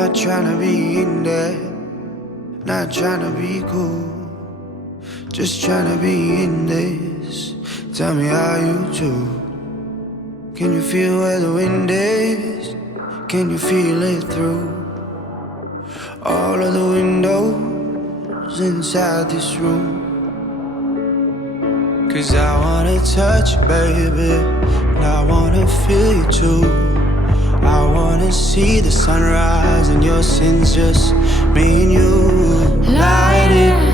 Not tryna be in there, not tryna be cool, just tryna be in this. Tell me how you do. Can you feel where the wind is? Can you feel it through all of the windows inside this room? 'Cause I wanna touch you, baby, and I wanna feel you too. I wanna see the sunrise and your sins, just me and you. Light it